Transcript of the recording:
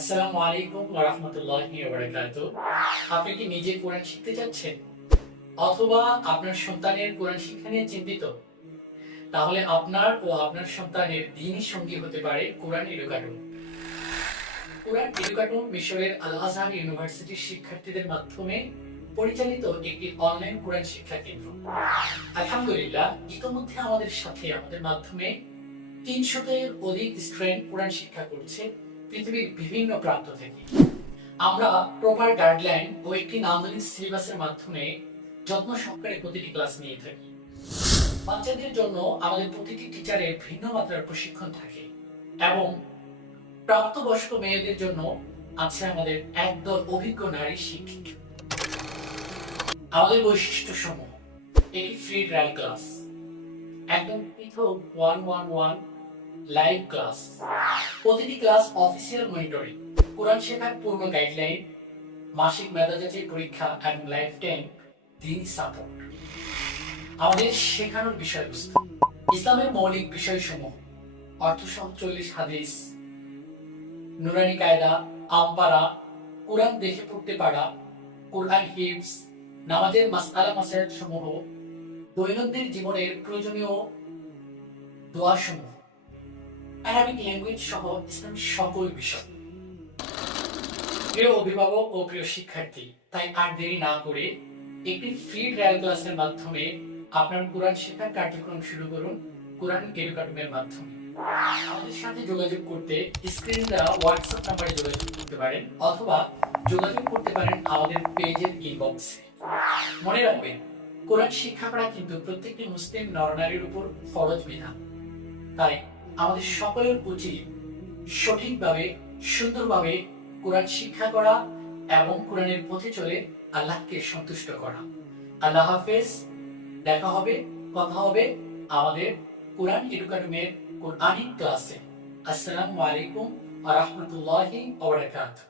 আসসালামু আলাইকুম ওয়া রাহমাতুল্লাহি ওয়া বারাকাতুহু। আপনি কি নিজে কোরআন শিখতে চাচ্ছেন? অথবা আপনার সন্তানের কোরআন শিক্ষা নিয়ে চিন্তিত? তাহলে আপনার ও আপনার সন্তানের দ্বীনি সঙ্গী হতে পারে কোরআন এডুকেটর। কোরআন এডুকেটর মিশরের আল আজহার ইউনিভার্সিটির শিক্ষার্থীদের মাধ্যমে পরিচালিত একটি অনলাইন কোরআন শিক্ষা কেন্দ্র। আলহামদুলিল্লাহ, ইতোমধ্যে আমাদের মাধ্যমে ৩০০-এর অধিক স্টুডেন্ট কোরআন শিক্ষা করছে পৃথিবীর বিভিন্ন প্রান্ত থেকে। আমরা প্রপার গাইডলাইন ও একটি নান্দনিক সিলেবাসের মাধ্যমে যত্ন সহকারে প্রতিটি ক্লাস নিয়ে থাকি। বাচ্চাদের জন্য আমাদের প্রতিটি টিচারের ভিন্ন মাত্রার প্রশিক্ষণ থাকে এবং প্রাপ্তবয়স্ক মেয়েদের জন্য আছে আমাদের একদল অভিজ্ঞ নারী শিক্ষক। আমাদের বৈশিষ্ট্য সমূহ: একটি ফ্রি ট্রায়াল ক্লাস, একদম পৃথক 1-1-1 লাইভ ক্লাস, প্রতিটি ক্লাস অফিসিয়াল মনিটরিং, কোরআন শেখার পূর্ণ গাইডলাইন, মাসিক মেধা যাচাই পরীক্ষা এবং লাইফ টাইম দ্বীনি সাপোর্ট। আমাদের শেখানোর বিষয়বস্তু: ইসলামের মৌলিক বিষয়সমূহ, অর্থসহ 40 হাদিস, নুরানি কায়দা, আমপারা, কোরআন দেখে পড়তে পারা, কোরআন হিফজ, নামাজের মাসআলা মাসাইল সমূহ, দৈনন্দিন জীবনের প্রয়োজনীয় দোয়া সমূহ, আরবিক ল্যাঙ্গুয়েজ সহ ইসলামের সকল বিষয়। প্রিয় অভিভাবক ও প্রিয় শিক্ষার্থী, তাই আর দেরি না করে একটি ফ্রি ট্রায়াল ক্লাসের মাধ্যমে আপনার কোরআন শেখার কার্যক্রম শুরু করুন কোরআন এডুকেটরের মাধ্যমে। আমাদের সাথে যোগাযোগ করতে স্ক্রিনে দেওয়া হোয়াটসঅ্যাপ নাম্বারে যোগাযোগ করতে পারেন অথবা যোগাযোগ করতে পারেন আমাদের পেজের ইনবক্সে। মনে রাখবেন, কোরআন শিক্ষা করা কিন্তু প্রত্যেকটি মুসলিম নরনারীর উপর ফরজ বিধান। তাই আমাদের সকলের উচিত সঠিকভাবে সুন্দরভাবে কোরআন শিক্ষা করা এবং কোরআনের পথে চলে আল্লাহকে সন্তুষ্ট করা। আল্লাহ হাফেজ। দেখা হবে, কথা হবে আমাদের কোরআন এডুকেটরের কোরআনিক ক্লাসে। আসসালামু আলাইকুম ওয়া রাহমাতুল্লাহি ওয়া বারাকাতুহু।